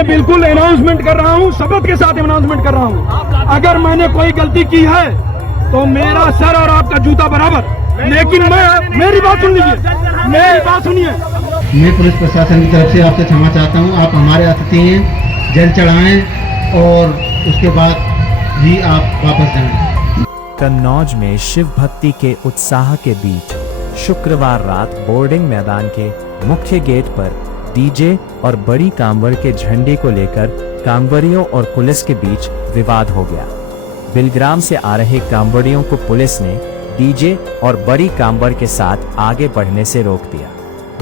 मैं बिल्कुल अनाउंसमेंट कर रहा हूँ, शपथ के साथ अनाउंसमेंट कर रहा हूँ। अगर मैंने कोई गलती की है तो मेरा सर और आपका जूता बराबर, लेकिन मेरी बात सुन लीजिए, मेरी बात सुनिए। मैं पुलिस प्रशासन की तरफ से आपसे क्षमा चाहता हूँ। आप हमारे अतिथि हैं, जल चढ़ाएं और उसके बाद ही आप वापस जाएं। कन्नौज में शिव भक्ति के उत्साह के बीच शुक्रवार रात बोर्डिंग मैदान के मुख्य गेट पर डीजे और बड़ी कांवड़ के झंडे को लेकर कांवड़ियों और पुलिस के बीच विवाद हो गया। बिलग्राम से आ रहे कांवड़ियों को पुलिस ने डीजे और बड़ी कांवड़ के साथ आगे बढ़ने से रोक दिया,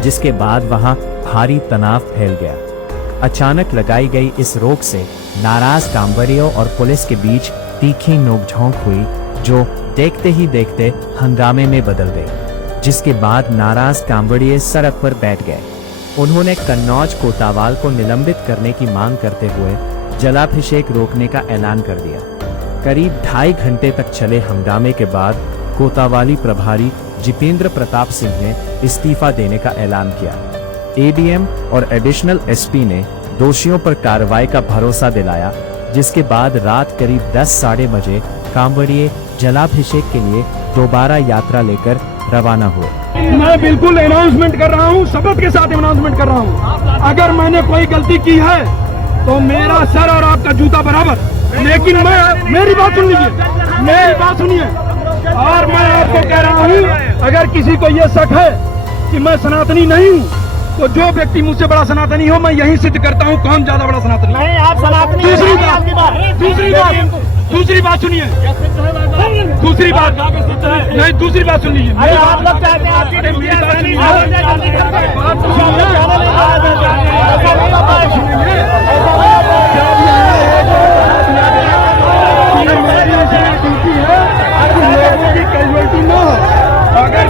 जिसके बाद वहां भारी तनाव फैल गया। अचानक लगाई गई इस रोक से नाराज कांवड़ियों और पुलिस के बीच तीखी नोकझोंक हुई, जो देखते ही देखते हंगामे में बदल गई, जिसके बाद नाराज कांवड़िए सड़क पर बैठ गए। उन्होंने कन्नौज कोतवाल को निलंबित करने की मांग करते हुए जलाभिषेक रोकने का ऐलान कर दिया। करीब 2.5 घंटे तक चले हंगामे के बाद कोतवाली प्रभारी जितेंद्र प्रताप सिंह ने इस्तीफा देने का ऐलान किया। एडीएम और एडिशनल एसपी ने दोषियों पर कार्रवाई का भरोसा दिलाया, जिसके बाद रात करीब 10 साढ़े बजे कांवड़िए जलाभिषेक के लिए दोबारा यात्रा लेकर रवाना हुए। मैं बिल्कुल अनाउंसमेंट कर रहा हूँ, शपथ के साथ अनाउंसमेंट कर रहा हूँ। अगर मैंने कोई गलती की है तो मेरा सर और आपका जूता बराबर, लेकिन मेरी बात सुन लीजिए, मेरी बात सुनिए। और मैं आपको कह रहा हूँ, अगर किसी को ये शक है कि मैं सनातनी नहीं हूँ, तो जो व्यक्ति मुझसे बड़ा सनातनी हो, मैं यही सिद्ध करता हूँ कौन ज्यादा बड़ा सनातनी। नहीं, आप सनातनी। दूसरी बात सुनिए, दूसरी बात नहीं, दूसरी बात सुन लीजिए। आप लोग चाहते हैं आपकी कैजुअलिटी न हो। अगर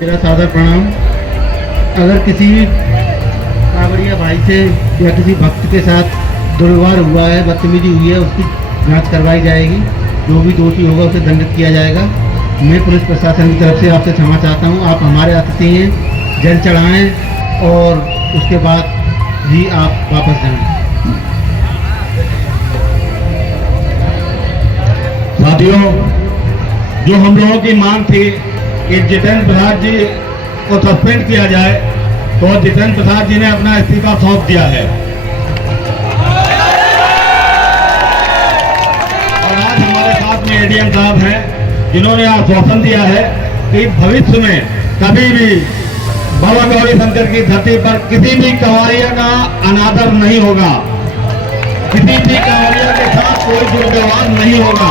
मेरा सादर प्रणाम। अगर किसी कांवड़िया भाई से या किसी भक्त के साथ दुर्व्यवहार हुआ है, बदतमीजी हुई है, उसकी जांच करवाई जाएगी। जो भी दोषी होगा उसे दंडित किया जाएगा। मैं पुलिस प्रशासन की तरफ से आपसे क्षमा चाहता हूँ। आप हमारे अतिथि हैं, जल चढ़ाएं और उसके बाद ही आप वापस जाएं। साथियों, जो हम लोगों की मांग थी कि जितेंद्र प्रसाद जी को सस्पेंड किया जाए, तो जितेंद्र प्रसाद जी ने अपना इस्तीफा सौंप दिया है। और आज हमारे साथ में एडीएम साहब हैं, जिन्होंने आश्वासन दिया है कि भविष्य में कभी भी बाबा गौरी शंकर की धरती पर किसी भी कंवरिया का अनादर नहीं होगा, किसी भी कंवरिया के साथ कोई दुर्व्यवहार नहीं होगा।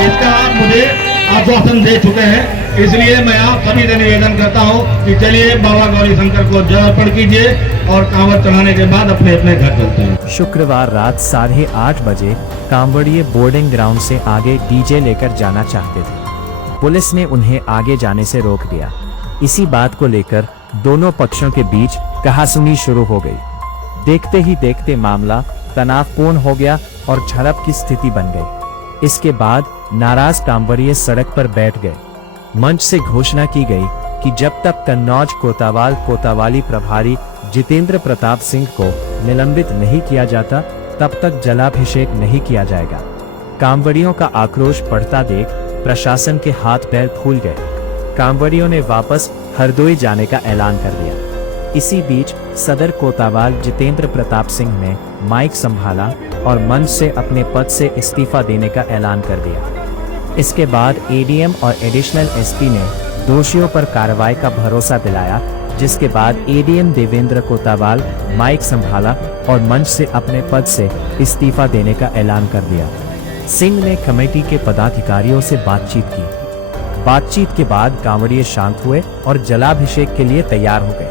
इसका आप मुझे आश्वासन दे चुके हैं। इसलिए मैं आप सभी से निवेदन करता हूं कि चलिए बाबा गौरी शंकर को जल अर्पण कीजिए और कांवड़ चढ़ाने के बाद अपने अपने घर चलते हैं। शुक्रवार रात 8:30 बजे कांवड़िए बोर्डिंग ग्राउंड से आगे डीजे लेकर जाना चाहते थे। पुलिस ने उन्हें आगे जाने से रोक दिया। इसी बात को लेकर दोनों पक्षों के बीच कहासुनी शुरू हो गई। देखते ही देखते मामला तनावपूर्ण हो गया और झड़प की स्थिति बन गई। इसके बाद नाराज कांवड़िए सड़क पर बैठ गए। मंच से घोषणा की गई कि जब तक कन्नौज कोतवाल कोतवाली प्रभारी जितेंद्र प्रताप सिंह को निलंबित नहीं किया जाता, तब तक जलाभिषेक नहीं किया जाएगा। कांवड़ियों का आक्रोश बढ़ता देख प्रशासन के हाथ पैर फूल गए। कांवड़ियों ने वापस हरदोई जाने का ऐलान कर दिया। इसी बीच सदर कोतवाल जितेंद्र प्रताप सिंह ने माइक संभाला और मंच से अपने पद से इस्तीफा देने का ऐलान कर दिया। इसके बाद एडीएम और एडिशनल एसपी ने दोषियों पर कार्रवाई का भरोसा दिलाया, जिसके बाद एडीएम देवेंद्र कोतवाल माइक संभाला और मंच से अपने पद से इस्तीफा देने का ऐलान कर दिया। सिंह ने कमेटी के पदाधिकारियों से बातचीत की। बातचीत के बाद कांवड़िए शांत हुए और जलाभिषेक के लिए तैयार हो गए।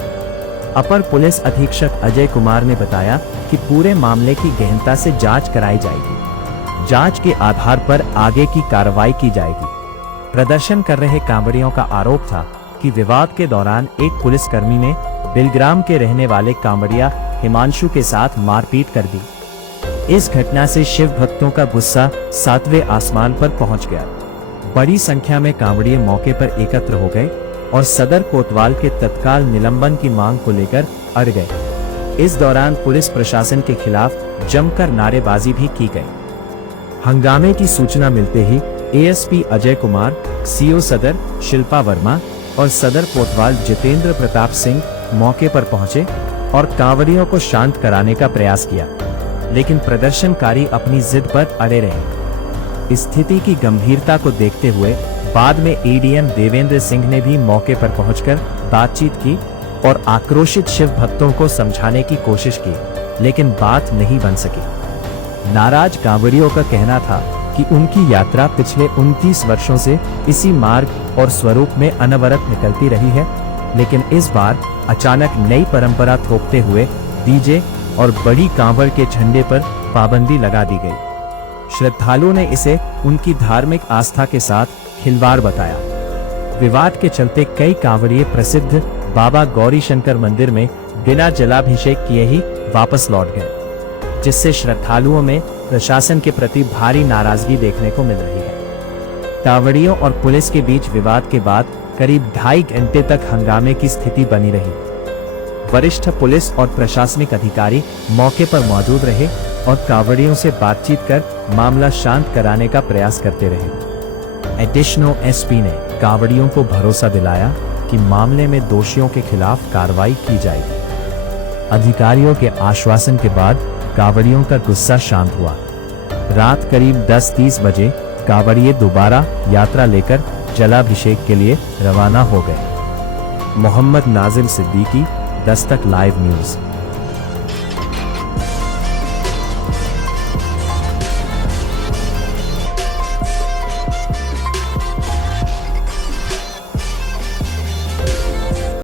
अपर पुलिस अधीक्षक अजय कुमार ने बताया कि पूरे मामले की गहनता से जांच कराई जाएगी। जांच के आधार पर आगे की कार्रवाई की जाएगी। प्रदर्शन कर रहे कांवड़ियों का आरोप था कि विवाद के दौरान एक पुलिसकर्मी ने बिलग्राम के रहने वाले कांवड़िया हिमांशु के साथ मारपीट कर दी। इस घटना से शिव भक्तों का गुस्सा 7वें आसमान पर पहुंच गया। बड़ी संख्या में कांवड़िये मौके पर एकत्र हो गए और सदर कोतवाल के तत्काल निलंबन की मांग को लेकर अड़ गए। इस दौरान पुलिस प्रशासन के खिलाफ जमकर नारेबाजी भी की गई। हंगामे की सूचना मिलते ही एएसपी अजय कुमार, सीओ सदर शिल्पा वर्मा और सदर कोतवाल जितेंद्र प्रताप सिंह मौके पर पहुंचे और कांवड़ियों को शांत कराने का प्रयास किया, लेकिन प्रदर्शनकारी अपनी जिद पर अड़े रहे। स्थिति की गंभीरता को देखते हुए बाद में एडीएम देवेंद्र सिंह ने भी मौके पर पहुंचकर बातचीत की और आक्रोशित शिव भक्तों को समझाने की कोशिश की, लेकिन बात नहीं बन सकी। नाराज कांवड़ियों का कहना था कि उनकी यात्रा पिछले 29 वर्षों से इसी मार्ग और स्वरूप में अनवरत निकलती रही है, लेकिन इस बार अचानक नई परंपरा थोपते हुए डीजे और बड़ी कांवड़ के झंडे पर पाबंदी लगा दी गई। श्रद्धालुओं ने इसे उनकी धार्मिक आस्था के साथ खिलवाड़ बताया। विवाद के चलते कई कांवड़िये प्रसिद्ध बाबा गौरी शंकर मंदिर में बिना जलाभिषेक किए ही वापस लौट गए, जिससे श्रद्धालुओं में प्रशासन के प्रति भारी नाराजगी देखने को मिल रही है। कांवड़ियों और पुलिस के बीच विवाद के बाद करीब 2.5 घंटे तक हंगामे की स्थिति बनी रही। वरिष्ठ पुलिस और प्रशासनिक अधिकारी मौके पर मौजूद रहे और कांवड़ियों से बातचीत कर मामला शांत कराने का प्रयास करते रहे। एडिशनल एसपी ने कांवड़ियों को भरोसा दिलाया कि मामले में दोषियों के खिलाफ कार्रवाई की जाएगी। अधिकारियों के आश्वासन के बाद कांवड़ियों का गुस्सा शांत हुआ। रात करीब 10:30 बजे कांवड़िये दोबारा यात्रा लेकर जलाभिषेक के लिए रवाना हो गए। Mohammad नाजिर Siddiqui, Dastak live news.